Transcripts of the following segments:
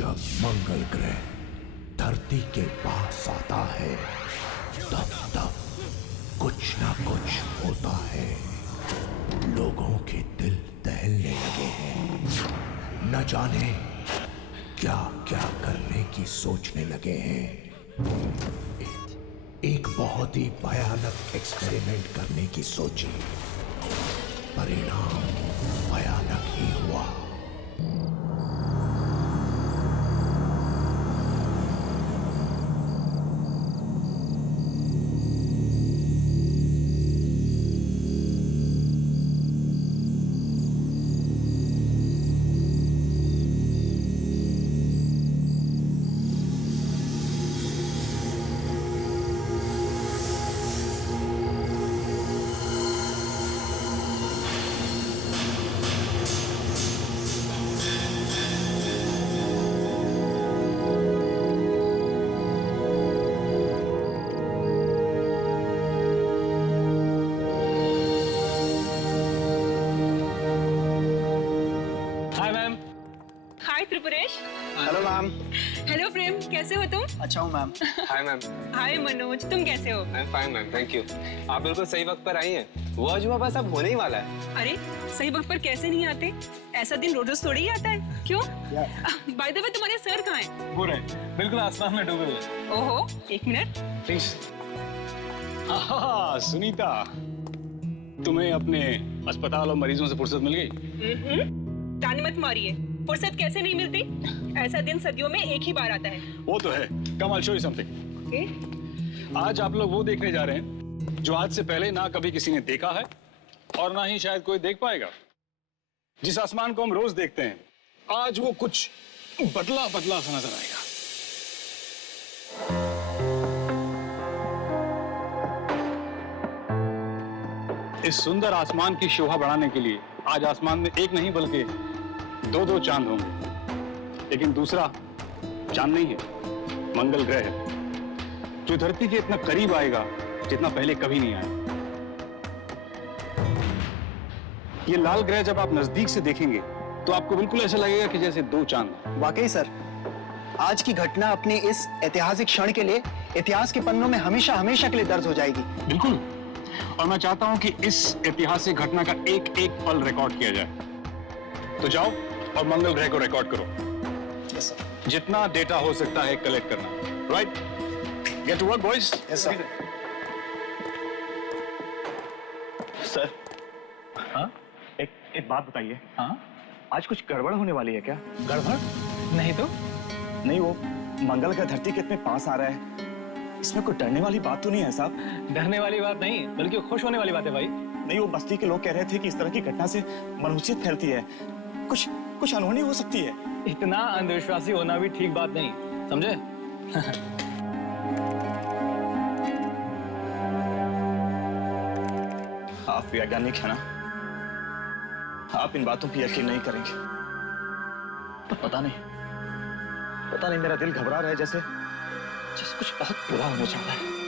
जब मंगल ग्रह धरती के पास आता है तब तब कुछ ना कुछ होता है। लोगों के दिल दहलने लगे हैं, न जाने क्या क्या करने की सोचने लगे हैं। एक बहुत ही भयानक एक्सपेरिमेंट करने की सोची, परिणाम भयानक ही हुआ। Hello ma'am. हेलो प्रेम, कैसे हो तुम? अच्छा हूँ ma'am. Hi ma'am. Hi Manoj, तुम कैसे हो? I am fine ma'am, thank you. आप बिल्कुल सही वक्त पर आई हैं। वो अजूबा बस अब होने ही वाला है। अरे सही वक्त पर कैसे नहीं आते? ऐसा दिन रोज रोज थोड़ी ही आता है। क्यों? बाय द वे तुम्हारे सर कहाँ हैं? वो रहे, बिल्कुल आसमान में डूबे हुए। ओहो, एक मिनट। प्लीज। सुनीता, तुम्हें अपने अस्पताल और मरीजों से फुर्सत मिल गई? ताने मत मारिए, फुर्सत कैसे नहीं मिलती? ऐसा दिन सदियों में एक ही बार आता है। वो तो है। कम आई शो यू समथिंग। आज आप लोग वो देखने जा रहे हैं जो आज से पहले ना कभी किसी ने देखा है और ना ही शायद कोई देख पाएगा। जिस आसमान को हम रोज देखते हैं, आज वो कुछ बदला बदला सा नजर आएगा। इस सुंदर आसमान की शोभा बढ़ाने के लिए आज आसमान में एक नहीं बल्कि दो चांद होंगे। लेकिन दूसरा चांद नहीं है, मंगल ग्रह है, जो धरती के इतना करीब आएगा जितना पहले कभी नहीं आया। ये लाल ग्रह जब आप नजदीक से देखेंगे तो आपको बिल्कुल ऐसा लगेगा कि जैसे दो चांद। वाकई सर, आज की घटना अपनी इस ऐतिहासिक क्षण के लिए इतिहास के पन्नों में हमेशा हमेशा के लिए दर्ज हो जाएगी। बिल्कुल। और मैं चाहता हूं कि इस ऐतिहासिक घटना का एक एक पल रिकॉर्ड किया जाए। तो जाओ और मंगल ग्रह को रिकॉर्ड करो। Yes sir. जितना डेटा हो सकता है कलेक्ट करना। Right? Get to work boys. Yes sir. Sir, हाँ? एक बात बताइए। हाँ? आज कुछ गड़बड़ होने वाली है क्या? गड़बड़? नहीं तो? नहीं, वो मंगल का धरती के इतने पास आ रहा है, इसमें कोई डरने वाली बात तो नहीं है साहब? डरने वाली बात नहीं, बल्कि खुश होने वाली बात है भाई। नहीं, वो बस्ती के लोग कह रहे थे कि इस तरह की घटना से मनहूसियत फैलती है, कुछ अनहोनी हो सकती है। इतना अंधविश्वासी होना भी ठीक बात नहीं, समझे? आप वैज्ञानिक है ना, आप इन बातों पर यकीन नहीं करेंगे। पता नहीं मेरा दिल घबरा रहा है, जैसे कुछ बहुत बुरा होने जा रहा है।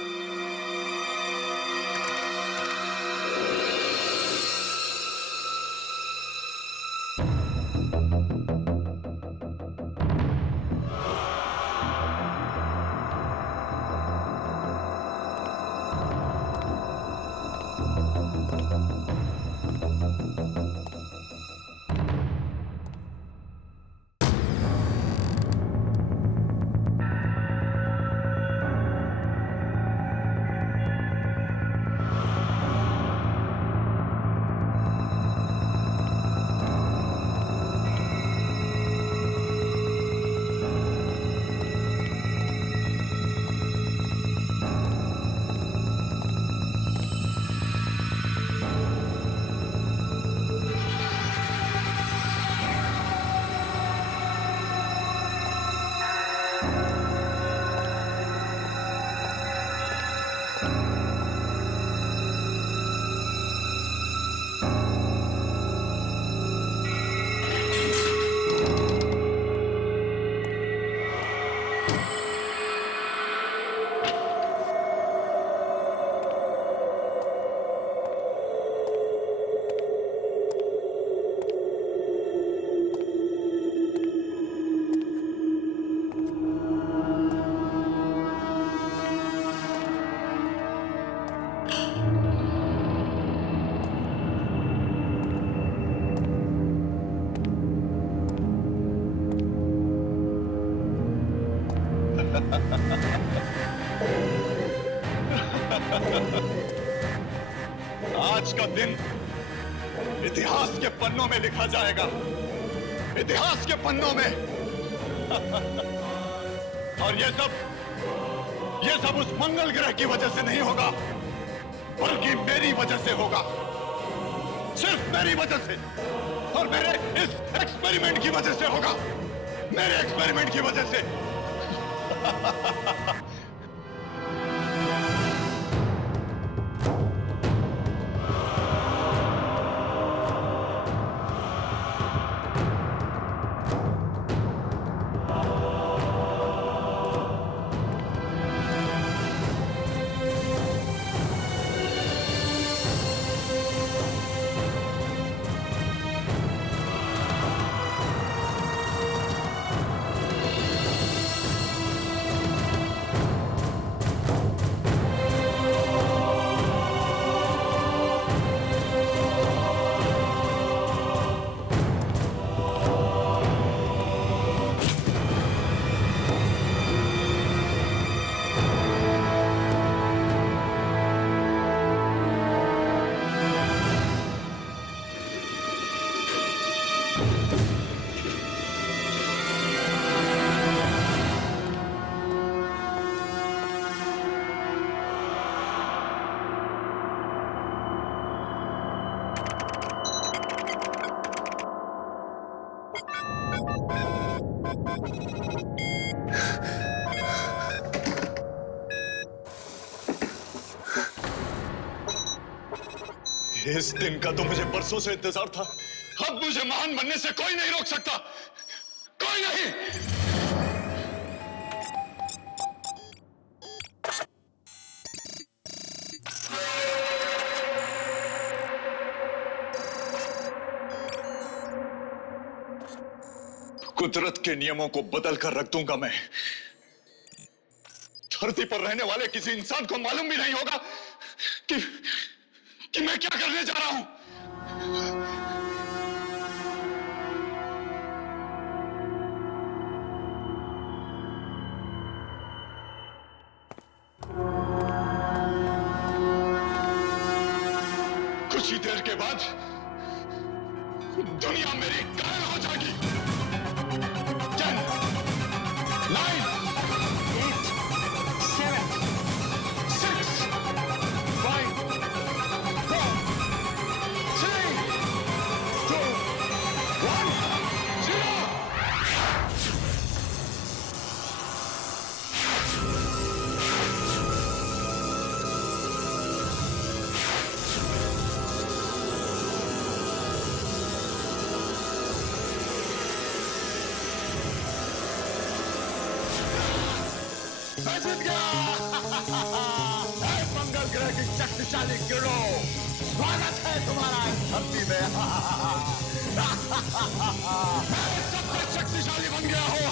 आज का दिन इतिहास के पन्नों में लिखा जाएगा, इतिहास के पन्नों में। और ये सब उस मंगल ग्रह की वजह से नहीं होगा, बल्कि मेरी वजह से होगा, सिर्फ मेरी वजह से, और मेरे इस एक्सपेरिमेंट की वजह से होगा, मेरे एक्सपेरिमेंट की वजह से। इस दिन का तो मुझे बरसों से इंतजार था। अब मुझे महान बनने से कोई नहीं रोक सकता, कोई नहीं। कुदरत के नियमों को बदल कर रख दूंगा मैं। धरती पर रहने वाले किसी इंसान को मालूम भी नहीं होगा कि मैं क्या करने जा रहा हूं। कुछ ही देर के बाद दुनिया मेरी कायल हो जाएगी। 10, 9, 8, 7, 6, 5, 4, 3, 2, 1, 0। मैं जीत गया। मंगल ग्रह की शक्तिशाली गिरोह, स्वागत है तुम्हारा इस धरती में। मैं सबसे शक्तिशाली बन गया हूँ।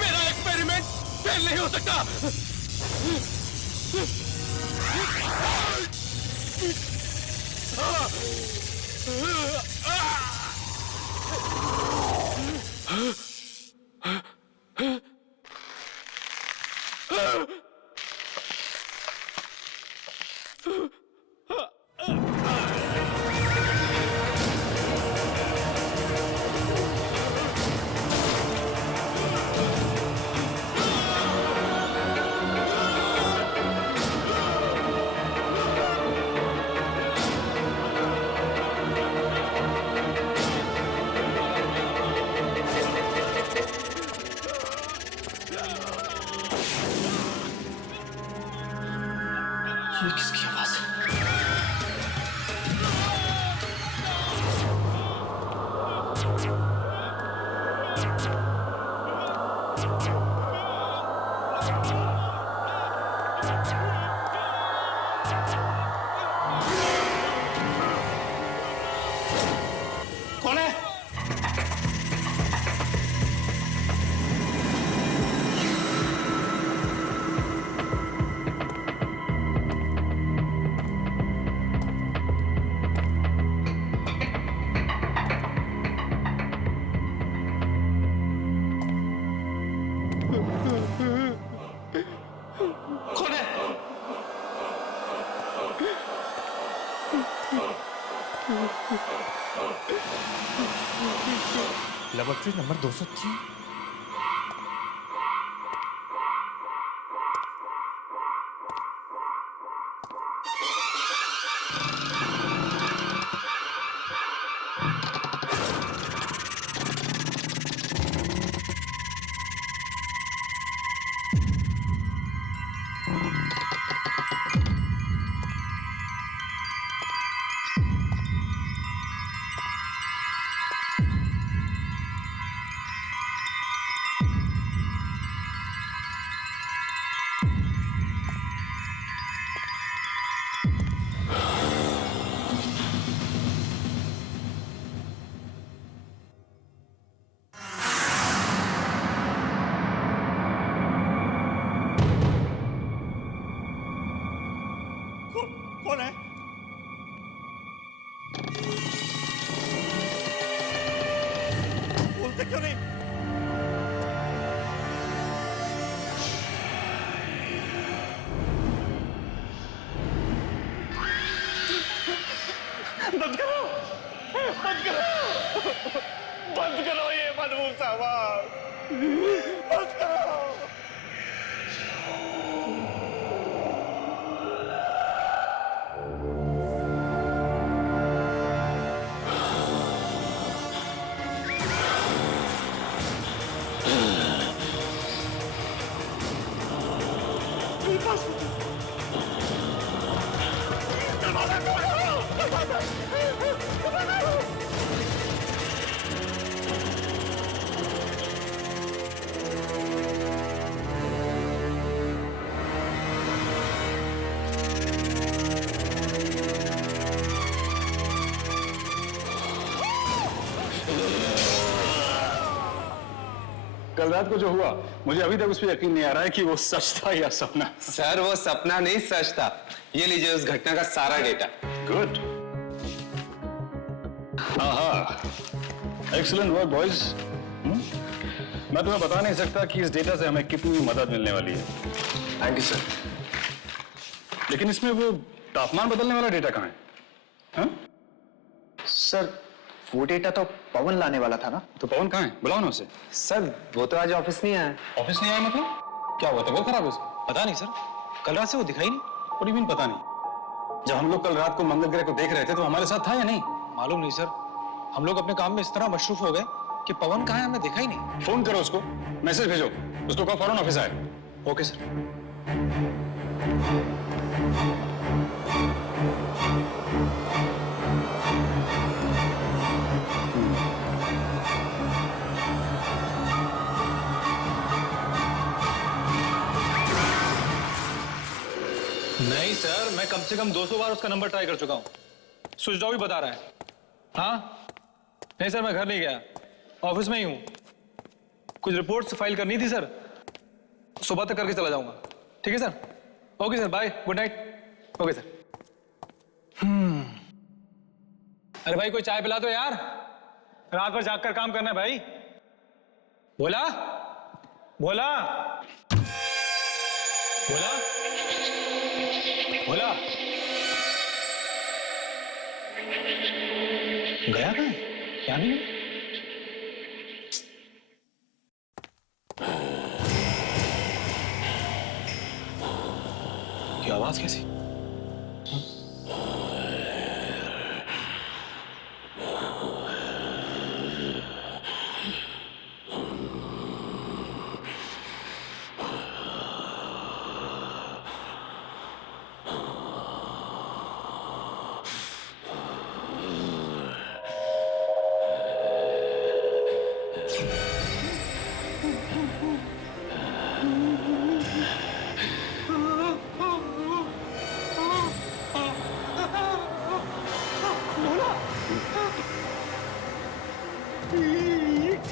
मेरा एक्सपेरिमेंट फेल नहीं हो सकता। ये किसकी आवाज है? कौन है? नंबर 203। कौन है? बोलते क्यों नहीं? बंद करो, बंद करो, बंद करो ये मनमूस आवाज, बंद करो। कल रात को जो हुआ, मुझे अभी तक उस पर यकीन नहीं आ रहा है कि वो सच था या सपना। सर वो सपना नहीं सच था। ये लीजिए उस घटना का सारा डेटा। गुड। हाँ, एक्सीलेंट वर्क बॉयज। मैं तुम्हें बता नहीं सकता कि इस डेटा से हमें कितनी मदद मिलने वाली है। Thank you sir. लेकिन इसमें वो तापमान बदलने वाला डेटा कहाँ है? हाँ? सर वो डेटा तो पवन लाने वाला था ना। तो पवन कहाँ है? बुलाओ ना उसे। सर वो तो आज ऑफिस नहीं आया। ऑफिस नहीं आया मतलब? क्या हुआ? तबीयत खराब है उसकी? पता नहीं सर, कल रात से वो दिखाई नहीं। और मीन पता नहीं? जब हम लोग कल रात को मंगल ग्रह को देख रहे थे तो हमारे साथ था या नहीं? मालूम नहीं सर, हम लोग अपने काम में इस तरह मशरूफ हो गए कि पवन कहाँ है हमें देखा ही नहीं। फोन करो उसको, मैसेज भेजो, उसको कहो फौरन ऑफिस आए। Okay sir. नहीं सर, मैं कम से कम 200 बार उसका नंबर ट्राई कर चुका हूं। स्विच ऑफ ही बता रहा है। हाँ? नहीं सर, मैं घर नहीं गया, ऑफिस में ही हूं। कुछ रिपोर्ट्स फाइल करनी थी सर, सुबह तक करके चला जाऊंगा। ठीक है sir? Okay sir, bye, good night. Okay sir. अरे भाई कोई चाय पिला दो यार, रात भर जाग कर काम करना है भाई। बोला बोला बोला बोला गया कहाँ? क्या नहीं? ये आवाज कैसी?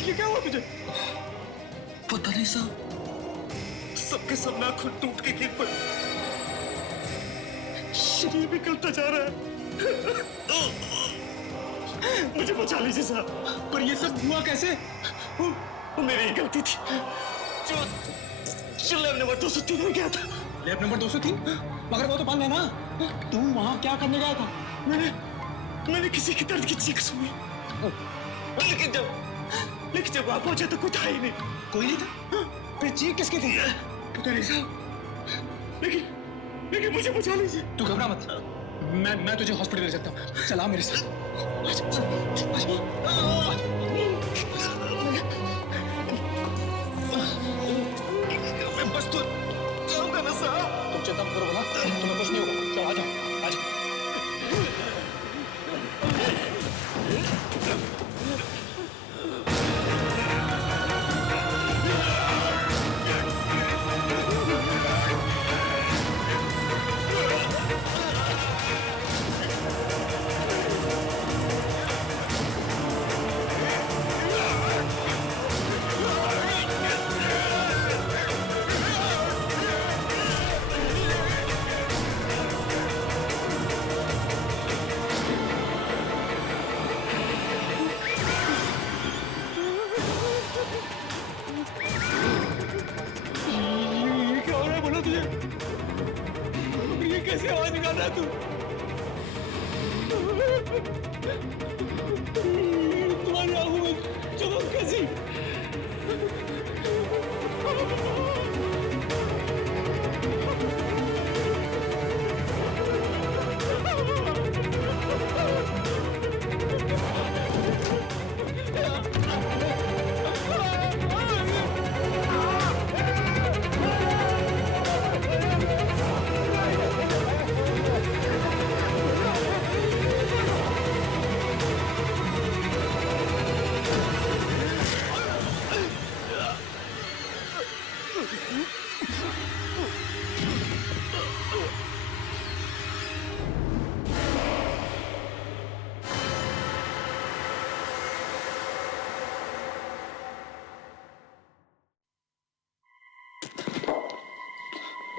ये क्या हुआ तुझे? पता नहीं साहब, सबके सब नाखून टूट के गिर पड़े, शरीर भी गलता जा रहा है। मुझे बचा लीजिए साहब। पर ये सब हुआ कैसे? वो मेरी ही गलती थी। जो लैब नंबर 203 में गया था। Lab number 203? मगर वो तो बंद है ना। तू वहां क्या करने गया था? मैंने किसी की दर्द की चीख सुनी, लेकिन लेकिन जब आप पहुंचे तो कुछ था ही नहीं। कोई नहीं था? फिर चीख किसकी थी? पता नहीं साहब, लेकिन मुझे बचा लीजिए। तू घबरा मत, मैं तुझे हॉस्पिटल ले सकता हूँ। चला मेरे साथ। मैं बस तो जाऊंगा ना साहब। तुम चिंता मत करो भला, तुम्हें कुछ नहीं होगा। चलो आ जाओ, आ जाओ। कैसे आवाज निकाल रहा है तू? तुम्हारी आंखों में चमक कैसी?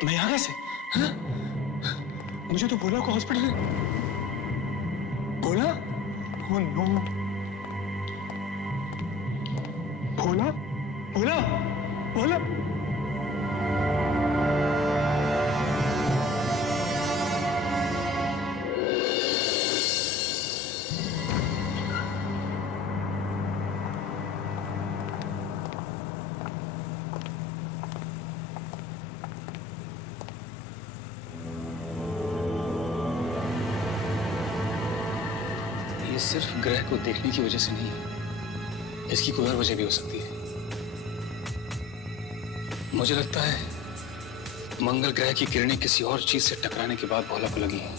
मैं यहाँ कैसे? हाँ? मुझे तो भोला को हॉस्पिटल भोला? Oh no. भोला? भोला? भोला? ये सिर्फ ग्रह को देखने की वजह से नहीं है, इसकी कोई और वजह भी हो सकती है। मुझे लगता है मंगल ग्रह की किरणें किसी और चीज से टकराने के बाद भोला को लगी हैं,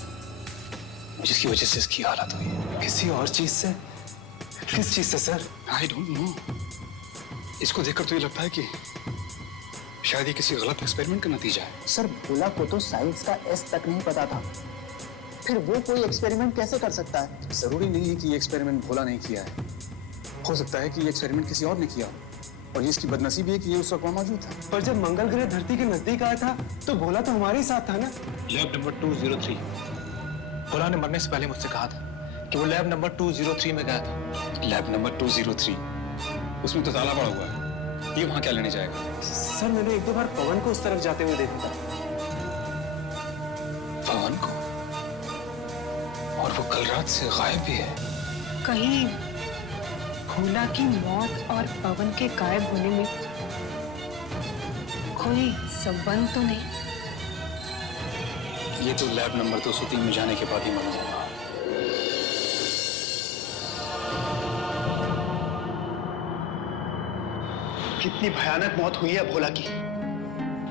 जिसकी वजह से इसकी हालत हुई है। किसी और चीज से? किस चीज से सर? I don't know. इसको देखकर तो ये लगता है कि शायद ये किसी गलत एक्सपेरिमेंट का नतीजा है। सर भोला को तो साइंस का एस तक नहीं पता था, फिर वो कोई एक्सपेरिमेंट कैसे कर सकता है? जरूरी नहीं है कि ये एक्सपेरिमेंट भोला नहीं किया है, हो सकता है कि ये एक्सपेरिमेंट किसी और ने किया, और ये इसकी बदनसीबी है कि ये उस वक्त वहां मौजूद था। पर जब मंगल ग्रह धरती के नजदीक आया था तो भोला तो हमारे ही साथ था ना? Lab number 203। भोला ने मरने से पहले मुझसे कहा था कि वो लैब नंबर 203 में गया था। Lab number 203? उसमें तो ताला पड़ा हुआ है, ये वहां क्या लेने जाएगा? सर मैंने एक दो बार पवन को उस तरफ जाते हुए देखा था। पवन को? और वो कल रात से गायब भी है। कहीं भोला की मौत और पवन के गायब होने में कोई संबंध तो नहीं? ये तो लैब नंबर 203 में जाने के बाद ही मालूम होगा। कितनी भयानक मौत हुई है भोला की।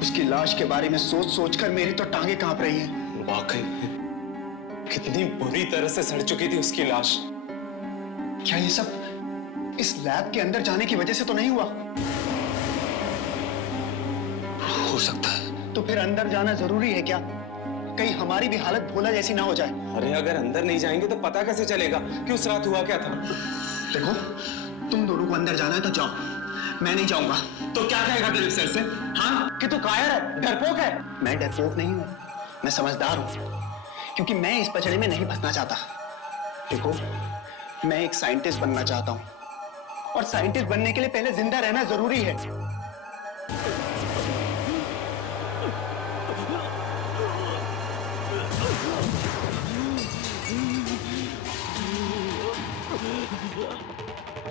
उसकी लाश के बारे में सोच सोचकर मेरी तो टांगे कांप रही हैं। वाकई कितनी बुरी तरह से सड़ चुकी थी उसकी लाश। क्या ये सब इस लैब के अंदर जाने की वजह से तो नहीं हुआ? हो सकता है। तो फिर अंदर जाना जरूरी है क्या? कहीं हमारी भी हालत भोला जैसी ना हो जाए। अरे अगर अंदर नहीं जाएंगे तो पता कैसे चलेगा कि उस रात हुआ क्या था? देखो, तुम दोनों को अंदर जाना है तो जाओ, मैं नहीं जाऊंगा। तो क्या कहेगा दिलीप सर से? हाँ कि तू कायर है, डरपोक है? मैं डरपोक नहीं हूं, मैं समझदार हूं, क्योंकि मैं इस पचड़े में नहीं फंसना चाहता। देखो, मैं एक साइंटिस्ट बनना चाहता हूं, और साइंटिस्ट बनने के लिए पहले जिंदा रहना जरूरी है।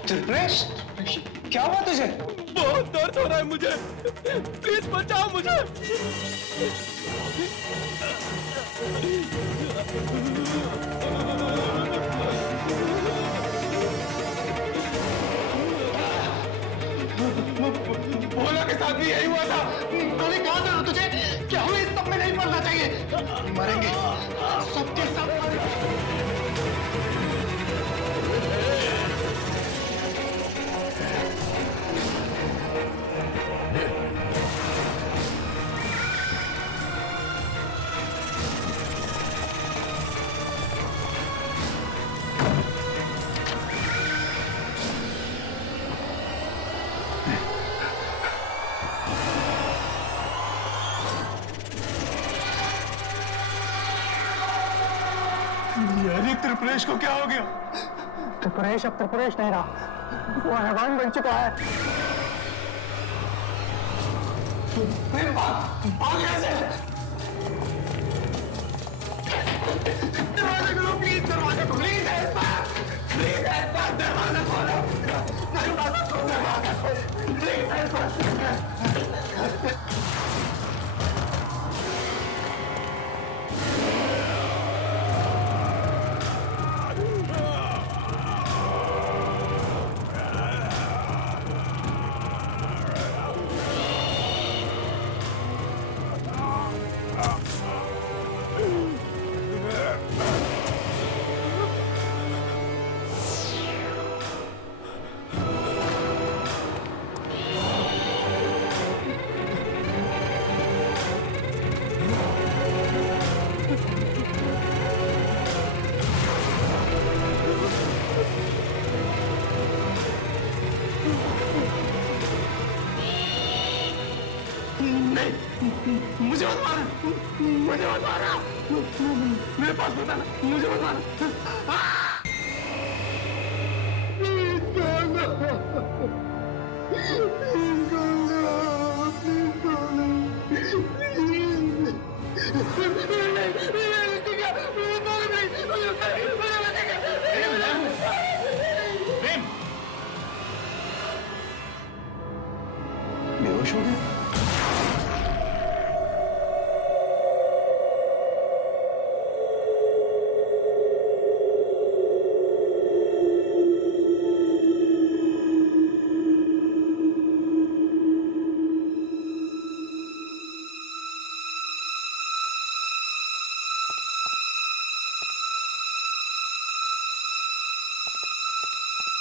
त्रिप्रेश, क्या हुआ तुझे? बहुत दर्द हो रहा है मुझे, प्लीज बचाओ मुझे। भोला के साथ भी यही हुआ था। मैंने कहा था ना तुझे कि हमें इस सब में नहीं पड़ना चाहिए। मरेंगे, सबके सब मरेंगे। यानी त्रिपुरेश को क्या हो गया? त्रिपुरेश अब त्रिपुरेश नहीं रहा, वो हैवान बन चुका है। दरवाजा खोलो प्लीज, दरवाजा खोलो प्लीज, प्लीज दरवाजा खोलो, दरवाजा खोलो प्लीज। मुझे मत मारना, मुझे मत मारना, मेरे पास बताना, मुझे मत मारना। बेहोश हो गया?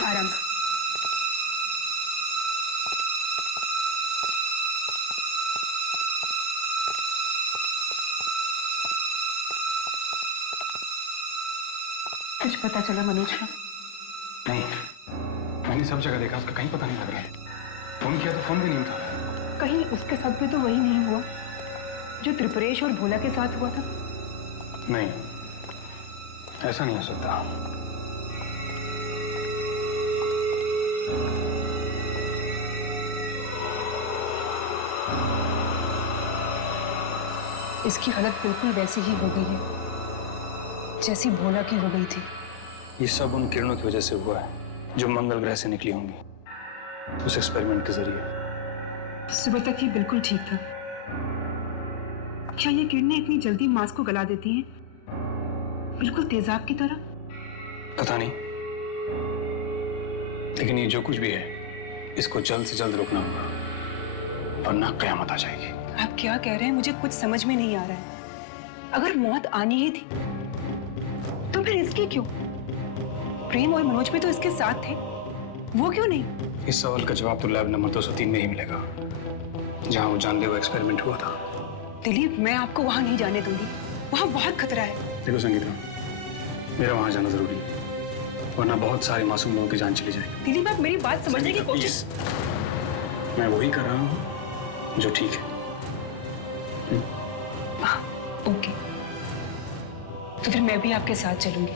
आराम से। कुछ पता चला मनोज का? नहीं, मैंने सब जगह देखा, उसका कहीं पता नहीं लग रहा है। फोन किया तो फोन भी नहीं उठा। कहीं उसके साथ भी तो वही नहीं हुआ जो त्रिपुरेश और भोला के साथ हुआ था? नहीं, ऐसा नहीं हो सकता। इसकी हालत बिल्कुल वैसी ही हो गई है जैसी भोला की हो गई थी। ये सब उन किरणों की वजह से हुआ है जो मंगल ग्रह से निकली होंगी उस एक्सपेरिमेंट के जरिए। सुबह तक ये बिल्कुल ठीक था। क्या ये किरणें इतनी जल्दी मांस को गला देती हैं, बिल्कुल तेजाब की तरह? पता नहीं, लेकिन ये जो कुछ भी है इसको जल्द से जल्द रोकना होगा वरना कयामत आ जाएगी। आप क्या कह रहे हैं, मुझे कुछ समझ में नहीं आ रहा है। अगर मौत आनी ही थी तो फिर इसकी क्यों? प्रेम और मनोज भी तो इसके साथ थे, वो क्यों नहीं? इस सवाल का जवाब तो लैब नंबर 203 में ही मिलेगा जहां वो जानलेवा एक्सपेरिमेंट हुआ था। दिलीप, मैं आपको वहां नहीं जाने दूंगी, वहां बहुत खतरा है। देखो संगीता, मेरा वहां जाना जरूरी है वरना बहुत सारे मासूम लोगों की जान चली जाएगी। दिलीप, आप मेरी बात समझने की कोशिश। मैं वही कर रहा हूँ जो ठीक है। ओके, तो फिर मैं भी आपके साथ चलूंगी।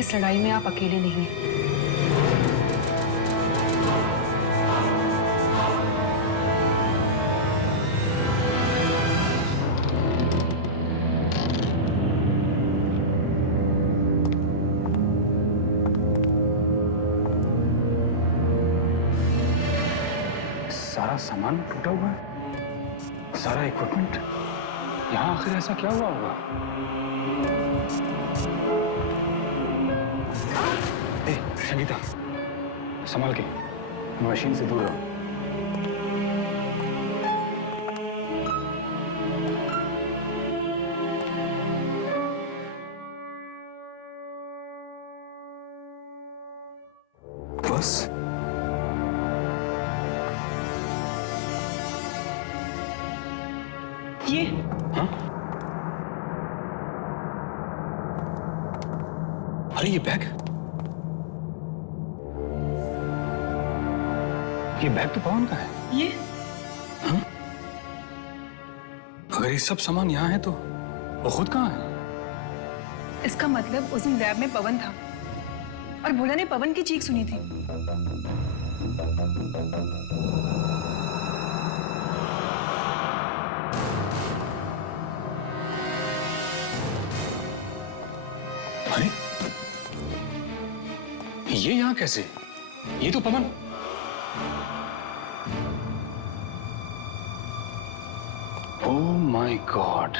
इस लड़ाई में आप अकेले नहीं हैं। सामान टूटा हुआ है, सारा इक्विपमेंट। यहाँ आखिर ऐसा क्या हुआ होगा? ए, संगीता, संभाल के, मशीन से दूर रहो। बस ये हाँ? अरे ये बैग तो पवन का है। ये हाँ? अगर ये सब सामान यहाँ है तो वो खुद कहाँ है? इसका मतलब उस दिन लैब में पवन था और भोला ने पवन की चीख सुनी थी। अरे ये यहाँ कैसे? ये तो पवन। ओह माय गॉड,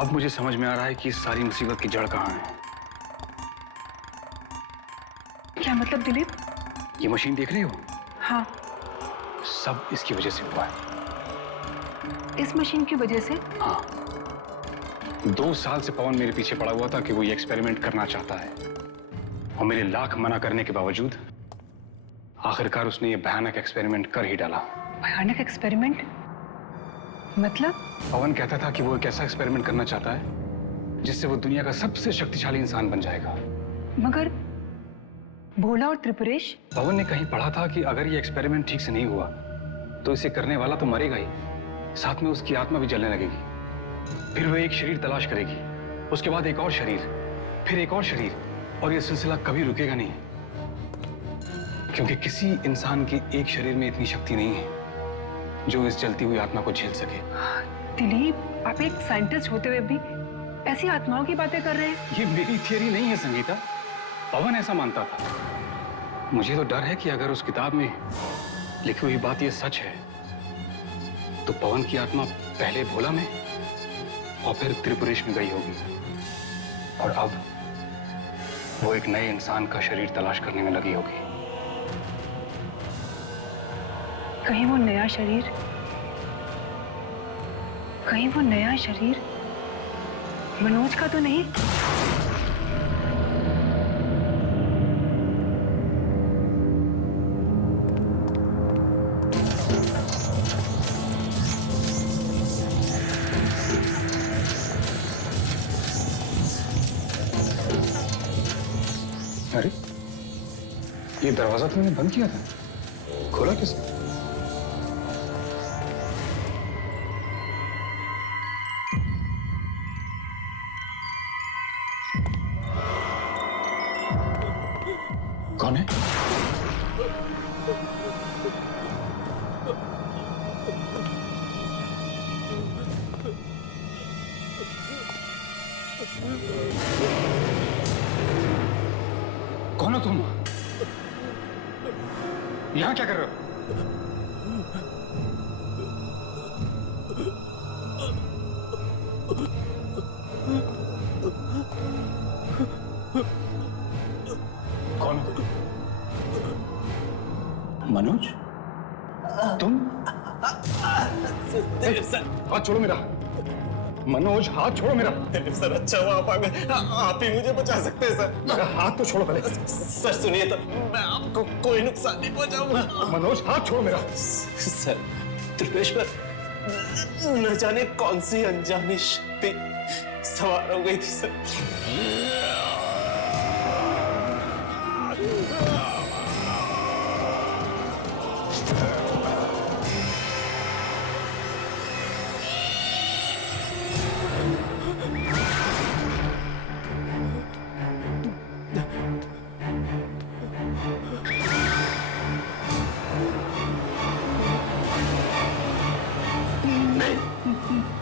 अब मुझे समझ में आ रहा है कि इस सारी मुसीबत की जड़ कहाँ है। क्या मतलब दिलीप? ये मशीन देख रही हो? हाँ, सब इसकी वजह से हुआ है। इस मशीन की वजह से? हाँ, 2 साल से पवन मेरे पीछे पड़ा हुआ था कि वो ये एक्सपेरिमेंट करना चाहता है, और मेरे लाख मना करने के बावजूद आखिरकार उसने ये भयानक एक्सपेरिमेंट कर ही डाला। भयानक एक्सपेरिमेंट? मतलब? पवन कहता था कि वो एक ऐसा एक्सपेरिमेंट करना चाहता है जिससे वो दुनिया का सबसे शक्तिशाली इंसान बन जाएगा। मगर भोला और त्रिपुरेश? पवन ने कहीं पढ़ा था कि अगर ये एक्सपेरिमेंट ठीक से नहीं हुआ तो इसे करने वाला तो मरेगा ही, साथ में उसकी आत्मा भी जलने लगेगी। फिर वो एक शरीर तलाश करेगी, उसके बाद एक और शरीर, फिर एक और शरीर, और ये सिलसिला कभी रुकेगा नहीं, क्योंकि किसी इंसान के एक शरीर में इतनी शक्ति नहीं है जो इस जलती हुई आत्मा को झेल सके। दिलीप, आप एक साइंटिस्ट होते हुए भी ऐसी आत्माओं की बातें कर रहे हैं? ये मेरी थियरी नहीं है संगीता, पवन ऐसा मानता था। मुझे तो डर है कि अगर उस किताब में लिखी हुई बात ये सच है तो पवन की आत्मा पहले भोला में और फिर त्रिपुरेश में गई होगी, और अब वो एक नए इंसान का शरीर तलाश करने में लगी होगी। कहीं वो नया शरीर मनोज का तो नहीं? अरे ये दरवाजा तुमने बंद किया था, खोला किसने? कौन है? कौन हो तुम? यहां क्या कर रहे हो? कौन हो? मनोज, तुम? हाथ छोड़ो मेरा। मनोज, हाथ छोड़ो मेरा। सर अच्छा हुआ आप आ गए, आप ही मुझे बचा सकते हैं सर। मेरा हाथ तो छोड़ो पहले। सर सुनिए तो, मैं आपको कोई नुकसान नहीं पहुंचाऊंगा। मनोज, हाथ छोड़ो मेरा। सर त्रिपेश पर न जाने कौन सी अनजानी शक्ति सवार हो गई थी सर।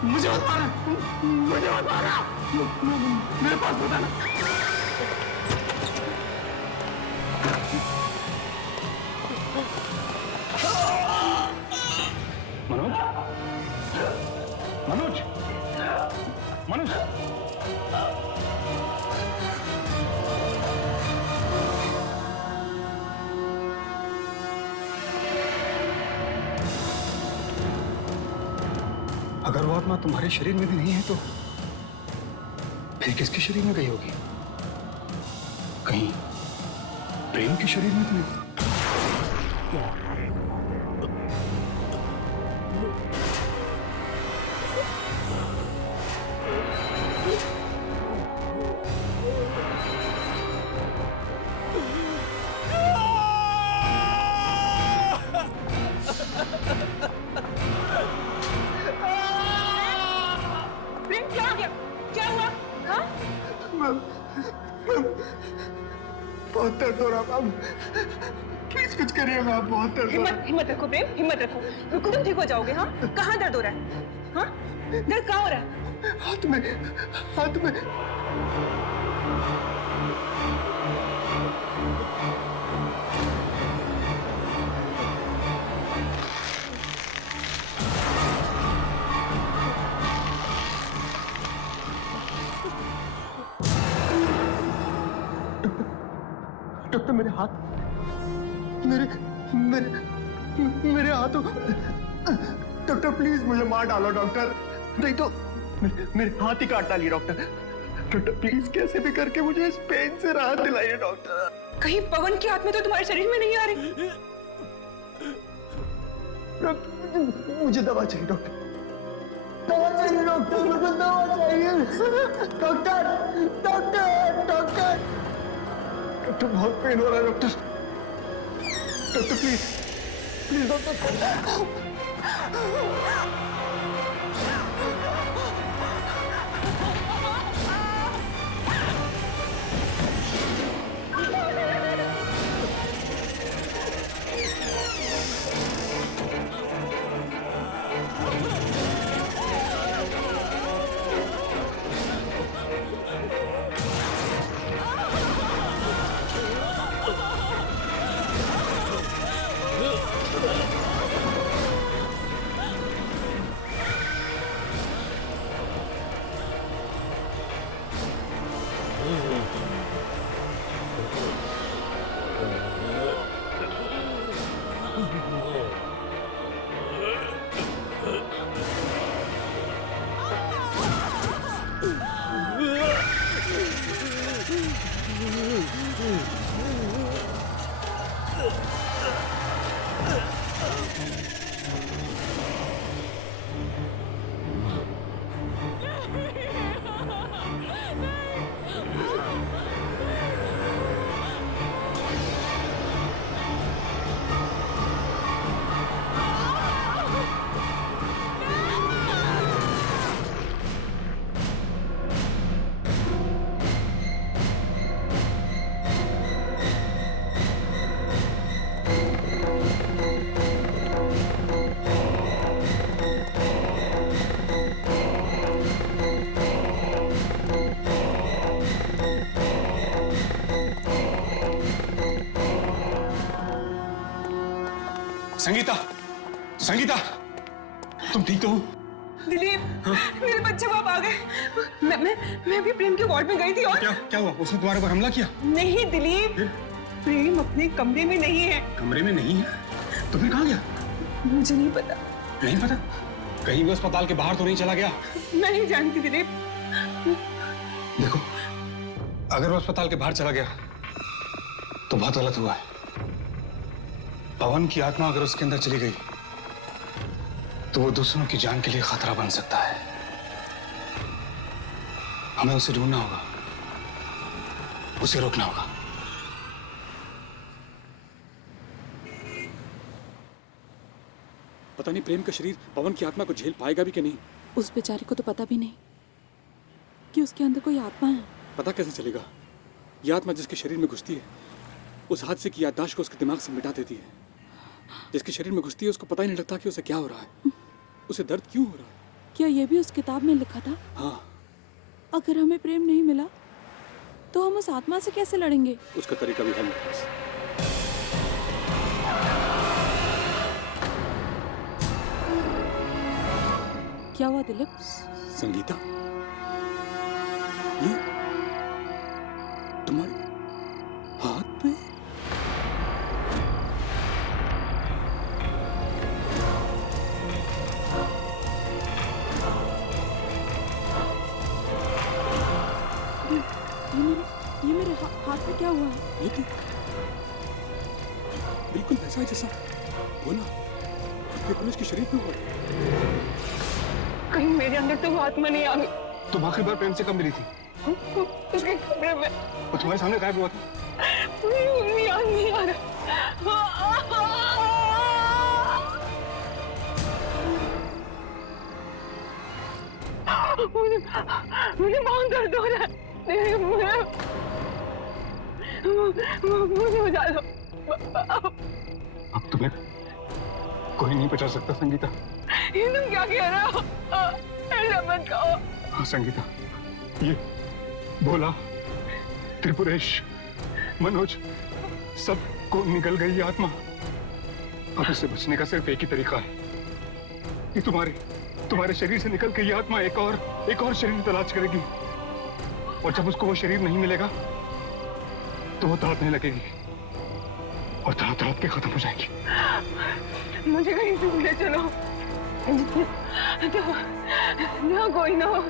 मुझे मत मारना, मुझे मत मारना, मेरे पास बताना। मनोज, मनोज, मनोज। अगर वो आत्मा तुम्हारे शरीर में भी नहीं है तो फिर किसके शरीर में गई होगी? कहीं प्रेम के शरीर में तो नहीं? प्रेम क्या हो गया? क्या हुआ? हाँ? बहुत दर्द हो रहा मैम, प्लीज कुछ करिए मैम, बहुत दर्द हो रहा हिम्मत हिम्मत रखो प्रेम, हिम्मत रखो। बिल्कुल तुम ठीक हो जाओगे। हाँ, कहाँ दर्द हो रहा है? हाँ, दर्द कहाँ हो रहा है? हाथ में, हाथ में। डॉक्टर मेरे हाथ, मेरे मेरे मेरे हाथों, डॉक्टर प्लीज मुझे मार डालो डॉक्टर, नहीं तो मेरे हाथ ही काट डालिए डॉक्टर। डॉक्टर प्लीज कैसे भी करके मुझे इस पेन से राहत दिलाइए डॉक्टर। कहीं पवन की आत्मा तो तुम्हारे शरीर में नहीं आ रही? मुझे दवा चाहिए डॉक्टर, दवा चाहिए डॉक्टर, मुझे दवा चाहिए डॉक्टर, डॉक्टर, डॉक्टर। डॉक्टर बहुत पेन हो रहा है doctor, doctor please, please doctor. Sangeeta, Sangeeta, तुम ठीक तो हो? दिलीप, मेरे बच्चे बाप आ गए। मैं भी प्रेम के वार्ड में गई थी और क्या हुआ? उसने तुम्हारे पर हमला किया? नहीं दिलीप, प्रेम अपने कमरे में नहीं है। कमरे में नहीं है? तो फिर कहाँ गया? मुझे नहीं पता। नहीं पता? कहीं भी अस्पताल के बाहर तो नहीं चला गया? मैं नहीं जानती दिलीप। देखो, अगर वो अस्पताल के बाहर चला गया तो बहुत गलत हुआ है। पवन की आत्मा अगर उसके अंदर चली गई तो वो दूसरों की जान के लिए खतरा बन सकता है। हमें उसे ढूंढना होगा, उसे रोकना होगा। पता नहीं प्रेम का शरीर पवन की आत्मा को झेल पाएगा भी कि नहीं। उस बेचारे को तो पता भी नहीं कि उसके अंदर कोई आत्मा है। पता कैसे चलेगा? ये आत्मा जिसके शरीर में घुसती है उस हादसे की याददाश्त को उसके दिमाग से मिटा देती है। जिसके शरीर में घुसती है उसको पता ही नहीं लगता कि उसे क्या हो रहा है, उसे दर्द क्यों हो रहा है। क्या ये भी उस किताब में लिखा था? हाँ। अगर हमें प्रेम नहीं मिला तो हम उस आत्मा से कैसे लड़ेंगे? उसका तरीका भी है मेरे पास। क्या हुआ दिलीप? संगीता, ये तुम्हारे हाथ पे? ये मेरे हाथ पे क्या हुआ है? ये तो बिल्कुल वैसा है जैसा बोला आपके पुलिस के शरीर पे हुआ। कहीं मेरे अंदर तो वो आत्मा नहीं आ गई। तुम आखिरी बार प्रेम से कब मिली थी? उसके कमरे में। वो तुम्हारे सामने गायब हुआ था? मुझे याद नहीं आ रहा। मुझे बहुत दर्द हो रहा है। मुझे बचा लो। अब तुम्हें कोई नहीं बचा सकता संगीता। ये तुम क्या कह रहे हो? ऐसा मत कहो। हाँ संगीता, ये भोला, त्रिपुरेश, मनोज, सबको निकल गई आत्मा। अब इससे बचने का सिर्फ एक ही तरीका है कि तुम्हारे शरीर से निकल के ये आत्मा एक और शरीर तलाश करेगी, और जब उसको वो शरीर नहीं मिलेगा तो वो तड़पने लगेगी और तड़प के खत्म हो जाएगी। मुझे कहीं दूर ले चलो, जहाँ कोई ना हो।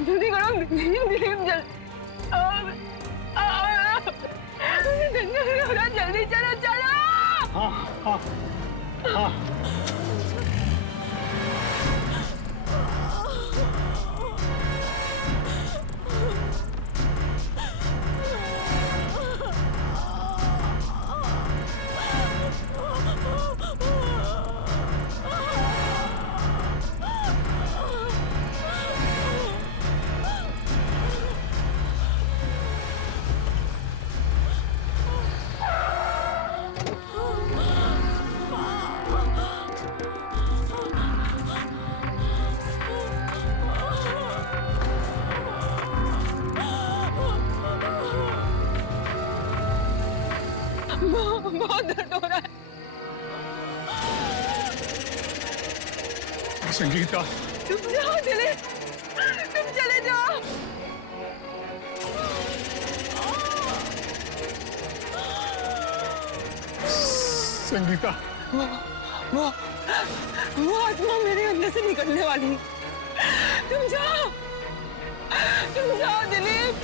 जल्दी करो दिलीप, जल्दी चलो चलो। हाँ हाँ हाँ। बहुत दर्द हो रहा है। संगीता, तुम जाओ दिलीप, तुम चले जाओ। संगीता, वो आत्मा मेरे अंदर से निकलने वाली है। तुम जाओ दिलीप।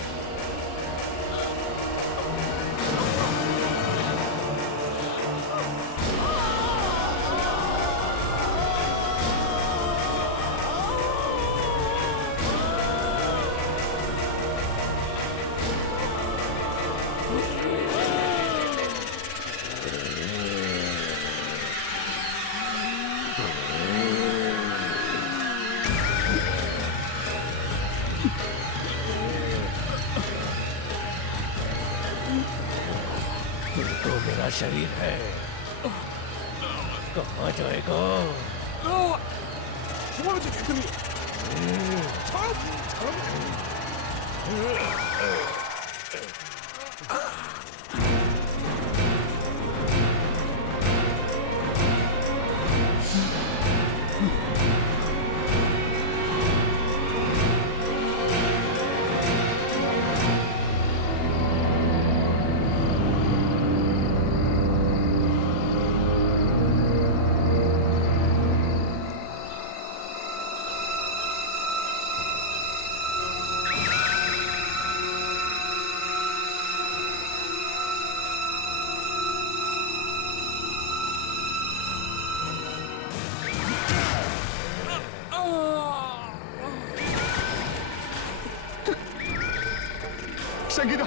तो मेरा शरीर है, कहाँ जाएगा? संगीता,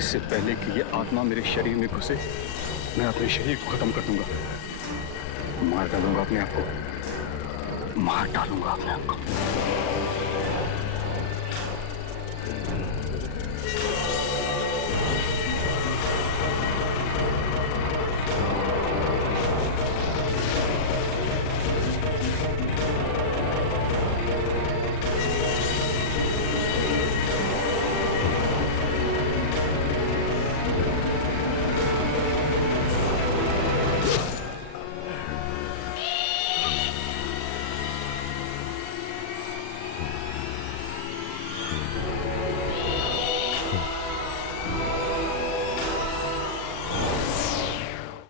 इससे पहले कि ये आत्मा मेरे शरीर में घुसे, मैं अपने शरीर को खत्म कर दूंगा, मार डालूंगा अपने आप को, मार डालूंगा अपने आप को।